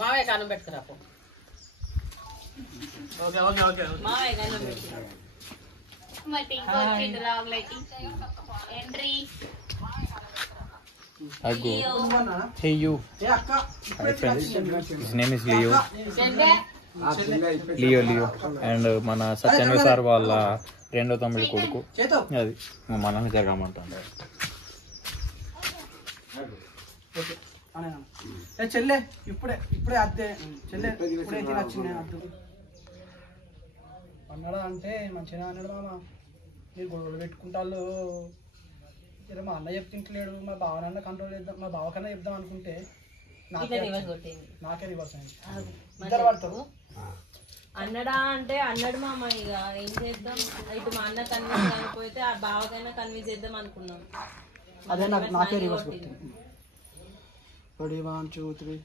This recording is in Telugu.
మావే కాలం పెట్టుకురాపో. ఓకే ఓకే ఓకే మావే కాలం పెట్టుకురా. మరి ఇంకొచ్చింది long lighting entry. Agu. Hey you. Hi friends. His name is Leo. Leo. And మన సత్యన్వి సార్ వాళ్ళ రెండో తమ్ముడి కొడుకు. అది మా నాన్న జరగమంటాడు. చెల్లె ఇప్పుడే అద్దే చెల్లె ఇప్పుడే తినొచ్చింది అద్దు అన్నాడా అంటే మంచిగా అన్నాడు మామ మీరు గొడవలు పెట్టుకుంటాళ్ళు. మా అన్న చెప్తుంటలేడు, మా బావనన్న కంట్రోల్ చేద్దాం, మా బావకన్నా చెప్దాం అనుకుంటే నాకే రివర్స్ అయింది. ఇద్దరు పడతారు అన్నడా అంటే అన్నాడు మామ. ఇక ఏం చేద్దాం, ఇటు మా అన్న కన్విన్స్ కాకపోతే ఆ బావకైనా కన్విన్స్ చేద్దాం అనుకున్నాం. అదే నాకే రివర్స్ కొట్టింది. 1 2 3